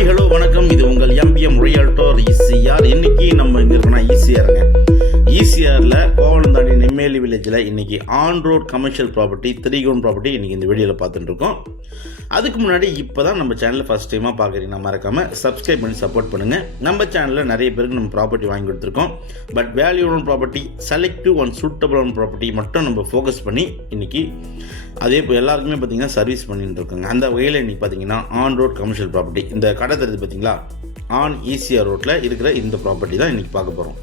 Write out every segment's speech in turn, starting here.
Hi hello வணக்கம். இது உங்கள் எம்பிஎம் ரியல்டோர் ஈசிஆர். இன்னைக்கு நம்ம இங்கே இருக்கோம்னா ஈசிஆரில் கோவலந்தாண்டி நெம்மேலி வில்லேஜில் இன்றைக்கி on road commercial property 3 ground property இன்றைக்கி இந்த வீடியோவில் பார்த்துட்டு இருக்கோம். அதுக்கு முன்னாடி இப்போ தான் நம்ம சேனலில் ஃபஸ்ட் டைமாக பார்க்குறீங்கன்னா மறக்காமல் சப்ஸ்கிரைப் பண்ணி சப்போர்ட் பண்ணுங்கள். நம்ம சேனலில் நிறைய பேருக்கு நம்ம ப்ராப்பர்ட்டி வாங்கி கொடுத்துருக்கோம். பட் வேல்யூவான ப்ராப்பர்ட்டி, செலக்டிவ் அண்ட் சூட்டபிளான ப்ராப்பர்ட்டி மட்டும் நம்ம ஃபோக்கஸ் பண்ணி இன்றைக்கி அதே இப்போ எல்லாருக்குமே பார்த்திங்கன்னா சர்வீஸ் பண்ணிட்டு இருக்காங்க. அந்த வகையில் இன்றைக்கி பார்த்திங்கன்னா ஆன் ரோட் கமர்ஷியல் ப்ராப்பர்ட்டி, இந்த கடை தெரியுது பார்த்திங்களா, ஆன் ஈசிஆர் ரோட்டில் இருக்கிற இந்த ப்ராப்பர்ட்டி தான் இன்றைக்கி பார்க்க போகிறோம்.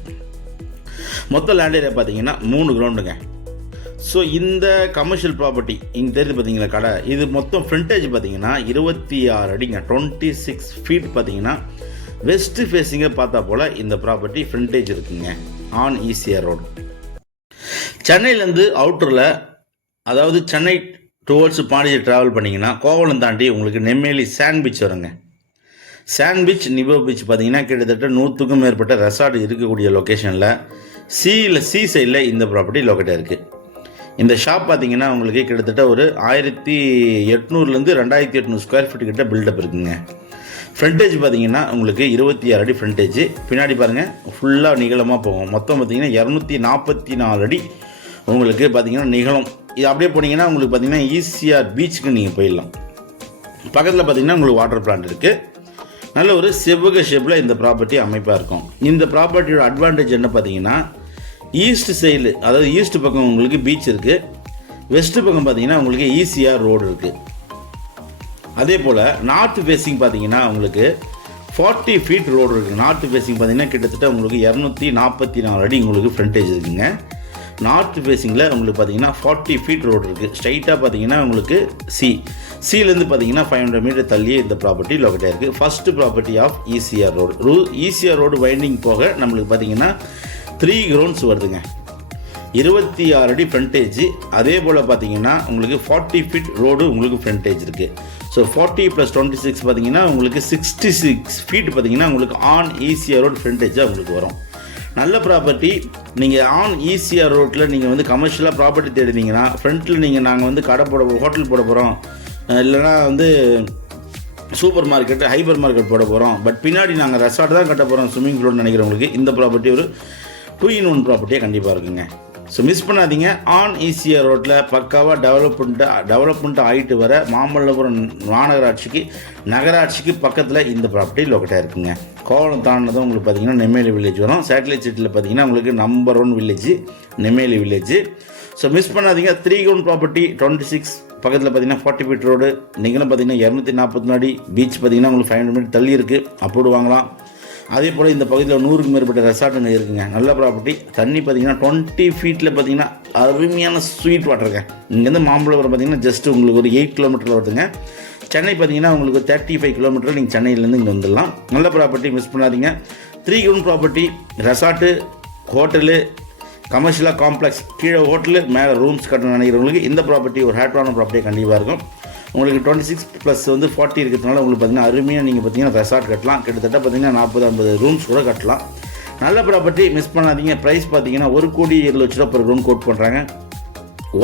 மொத்த லேண்ட் ஏரியா பார்த்தீங்கன்னா 3 கிரவுண்டுங்க. ஸோ இந்த கமர்ஷியல் ப்ராப்பர்ட்டி இங்கே தெரியுது பார்த்தீங்களா கடை, இது மொத்தம் ஃப்ரண்டேஜ் பார்த்தீங்கன்னா 26 அடிங்க, 26 ஃபீட் பார்த்தீங்கன்னா வெஸ்ட் ஃபேஸிங்கை பார்த்தா போல் இந்த ப்ராப்பர்ட்டி ஃப்ரண்டேஜ் இருக்குங்க. ஆன் ஈசிஆர் ரோடு சென்னையிலேருந்து அவுட்டரில், அதாவது சென்னை டுவர்ட்ஸ் பாண்டிச்சேரி ட்ராவல் பண்ணிங்கன்னா கோவலம் தாண்டி உங்களுக்கு நெம்மேலி சாண்ட் பீச் வருங்க. சாண்ட் பீச், நிபோ பீச் பார்த்தீங்கன்னா கிட்டத்தட்ட 100க்கும் மேற்பட்ட ரெசார்ட் இருக்கக்கூடிய லொக்கேஷனில் சி சைடில் இந்த ப்ராப்பர்ட்டி லொக்கேட்டாக இருக்குது. இந்த ஷாப் பார்த்தீங்கன்னா உங்களுக்கு கிட்டத்தட்ட ஒரு 1800லேருந்து 2800 ஸ்கொயர் ஃபீட் கிட்ட பில்டப் இருக்குங்க. ஃப்ரண்டேஜ் பார்த்தீங்கன்னா உங்களுக்கு 26 அடி ஃப்ரண்டேஜ். பின்னாடி பாருங்கள் ஃபுல்லாக நிகழமாக போகும். மொத்தம் பார்த்தீங்கன்னா 244 அடி உங்களுக்கு பார்த்தீங்கன்னா நிகழும். இது அப்படியே போனீங்கன்னா உங்களுக்கு பார்த்தீங்கன்னா ஈசிஆர் பீச்சுக்கு நீங்கள் போயிடலாம். பக்கத்தில் பார்த்தீங்கன்னா உங்களுக்கு வாட்டர் பிளான்ட் இருக்குது. நல்ல ஒரு செவ்வக ஷேப்பில் இந்த ப்ராப்பர்ட்டி அமைப்பாக இருக்கும். இந்த ப்ராப்பர்ட்டியோட அட்வான்டேஜ் என்ன பார்த்தீங்கன்னா, ஈஸ்ட் சைடு, அதாவது ஈஸ்ட் பக்கம் உங்களுக்கு பீச் இருக்குது, வெஸ்ட் பக்கம் பார்த்தீங்கன்னா உங்களுக்கு ஈசிஆர் ரோடு இருக்குது. அதே போல் நார்த் ஃபேஸிங் பார்த்தீங்கன்னா உங்களுக்கு 40 ஃபீட் ரோடு இருக்குது. நார்த் ஃபேஸிங் பார்த்தீங்கன்னா கிட்டத்தட்ட உங்களுக்கு 244 அடி உங்களுக்கு ஃப்ரண்டேஜ் இருக்குங்க. நார்த் ஃபேஸிங்கில் உங்களுக்கு பார்த்தீங்கன்னா 40 ஃபீட் ரோடு இருக்குது. ஸ்ட்ரைட்டாக பார்த்தீங்கன்னா உங்களுக்கு சீலேருந்து பார்த்தீங்கன்னா 500 மீட்டர் தள்ளியே இந்த ப்ராப்பர்ட்டி லொக்கேட்டாக இருக்குது. First property of ECR road. ECR road winding போக நம்மளுக்கு பார்த்தீங்கன்னா 3 grounds வருதுங்க. 26 அடி ஃப்ரண்டேஜ். அதே போல் பார்த்தீங்கன்னா உங்களுக்கு 40 ஃபீட் ரோடு உங்களுக்கு ஃப்ரண்டேஜ் இருக்குது. ஸோ 40 + 26 பார்த்தீங்கன்னா உங்களுக்கு 66 ஃபீட் பார்த்தீங்கன்னா உங்களுக்கு ஆன் ஈசிஆர் ரோடு ஃப்ரண்டேஜாக உங்களுக்கு வரும். நல்ல ப்ராப்பர்ட்டி. நீங்கள் ஆன் ஈசிஆர் ரோட்டில் நீங்கள் வந்து கமர்ஷியலாக ப்ராப்பர்ட்டி தேடுனீங்கன்னா, ஃப்ரண்ட்டில் நீங்கள் வந்து கடை ஹோட்டல் போட போகிறோம், இல்லைனா வந்து சூப்பர் மார்க்கெட், ஹைப்பர் மார்க்கெட் போட போகிறோம், பட் பின்னாடி நாங்கள் ரெசார்ட் தான் கட்ட போகிறோம், ஸ்விம்மிங் பூல்னு நினைக்கிறவங்களுக்கு இந்த ப்ராப்பர்ட்டி ஒரு 2-in-1 ப்ராப்பர்ட்டியாக கண்டிப்பாக இருக்குங்க. ஸோ மிஸ் பண்ணாதீங்க. ஆன் ஈசிஆர் ரோட்டில் பக்காவாக டெவலப்மெண்ட் ஆகிட்டு வர மாமல்லபுரம் நகராட்சிக்கு பக்கத்தில் இந்த ப்ராப்பர்ட்டி லொக்கேட்டாக இருக்குங்க. கோவலம் தாண்டினதும் உங்களுக்கு பார்த்தீங்கன்னா நெம்மேலி வில்லேஜ் வரும். சேட்டலைட் சிட்டியில் பார்த்தீங்கன்னா உங்களுக்கு number 1 village Nemmeli village. So miss பண்ணாதீங்க. 3 ground ப்ராப்பர்ட்டி 26 பக்கத்தில் பார்த்தீங்கன்னா 40 ஃபீட் ரோடு, நீங்களும் பார்த்தீங்கன்னா 240 அடி பீச் பார்த்தீங்கன்னா உங்களுக்கு 500 மீட்டர் தள்ளி இருக்குது, அப்போது வாங்கலாம். அதே போல் இந்த பகுதியில் 100க்கும் மேற்பட்ட ரெசார்ட்டுங்க இருக்குங்க. நல்ல ப்ராப்பர்ட்டி. தண்ணி பார்த்தீங்கன்னா 20 ஃபீட்டில் பார்த்தீங்கன்னா அருமையான ஸ்வீட் வாட்டருங்க. இங்கேருந்து மாம்பழபுரம் பார்த்தீங்கன்னா ஜஸ்ட் உங்களுக்கு ஒரு 8 கிலோமீட்டரில் வருதுங்க. சென்னை பார்த்தீங்கன்னா உங்களுக்கு 35 கிலோமீட்டர் நீங்கள் சென்னையிலேருந்து இங்கே வந்துடலாம். நல்ல ப்ராப்பர்ட்டி, மிஸ் பண்ணாதீங்க. 3 ground ப்ராப்பர்ட்டி, ரெசார்ட்டு, ஹோட்டலு, கமர்ஷியலாக காம்ப்ளெக்ஸ், கீழே ஹோட்டலு, மேலே ரூம்ஸ் கட்டணும் நினைக்கிறவங்களுக்கு இந்த ப்ராப்பர்ட்டி ஒரு ஹேட்வான ப்ராப்பர்ட்டியாக கண்டிப்பாக இருக்கும். உங்களுக்கு 26 + வந்து 40 இருக்கிறதுனால உங்களுக்கு பார்த்தீங்கன்னா அருமையாக நீங்கள் பார்த்தீங்கன்னா ரெசார்ட் கட்டலாம். கிட்டத்தட்ட பார்த்தீங்கன்னா 40-50 ரூம்ஸ் கூட கட்டலாம். நல்ல ப்ராப்பர்ட்டி, மிஸ் பண்ணாதீங்க. ப்ரைஸ் பார்த்தீங்கன்னா 1,07,00,000 per ground கோட் பண்ணுறாங்க.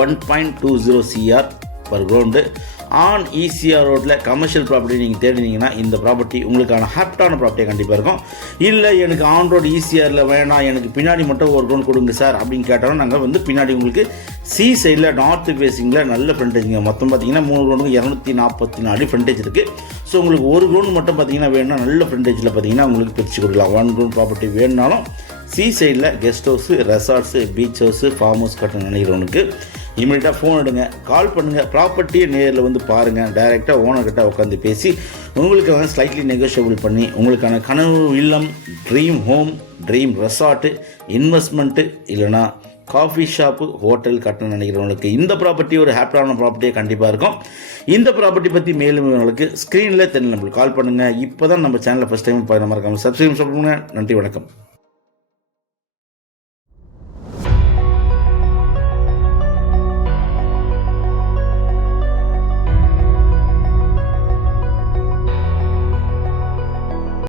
1.20 CR per ground. On ECR ரோட்டில் கமர்ஷியல் ப்ராப்பர்ட்டி நீங்கள் தேடினீங்கன்னா இந்த ப்ராப்பர்ட்டி உங்களுக்கான ஹாப்டான ப்ராப்பர்ட்டியாக கண்டிப்பாக இருக்கும். இல்லை எனக்கு ஆன் ரோடு ஈசிஆரில் வேணாம், எனக்கு பின்னாடி மட்டும் ஒரு ground கொடுங்க சார் அப்படின்னு கேட்டாலும் நாங்கள் வந்து பின்னாடி உங்களுக்கு சைடில் நார்த் ஃபேஸிங்கில் நல்ல ஃப்ரண்டேஜுங்க. மொத்தம் பார்த்தீங்கன்னா 3 groundக்கு 244 அடி ஃப்ரண்டேஜ் இருக்குது. ஸோ உங்களுக்கு ஒரு ground மட்டும் பார்த்தீங்கன்னா வேணும்னா நல்ல ஃப்ரண்டேஜில் பார்த்தீங்கன்னா உங்களுக்கு பிரித்து கொடுக்கலாம். 1 ground ப்ராப்பர்ட்டி வேணுனாலும் சைடில் guest house, resorts, beach house, farm house கட்டணும் நினைக்கிறவனுக்கு இமீடியட்டாக ஃபோன் எடுங்க, கால் பண்ணுங்கள். ப்ராப்பர்ட்டியை நேரில் வந்து பாருங்கள். டைரெக்டாக ஓனர்கிட்ட உட்காந்து பேசி உங்களுக்கு ஸ்லைட்லி நெகோஷியபிள் பண்ணி உங்களுக்கான கனவு இல்லம், dream home, dream resort, investment, இல்லைனா காஃபி ஷாப்பு, ஹோட்டல் கட்டணும் நினைக்கிறவங்களுக்கு இந்த ப்ராப்பர்ட்டி ஒரு ஹாப்பியான ப்ராப்பர்ட்டியாக கண்டிப்பாக இருக்கும். இந்த ப்ராப்பர்ட்டி பற்றி மேலும் உங்களுக்கு ஸ்க்ரீனில் தெரியல, நம்மளுக்கு கால் பண்ணுங்கள். இப்போ தான் நம்ம சேனலில் ஃபஸ்ட் டைம் மறக்காமல் சப்ஸ்கிரைப் பண்ணுங்கள். நன்றி, வணக்கம்.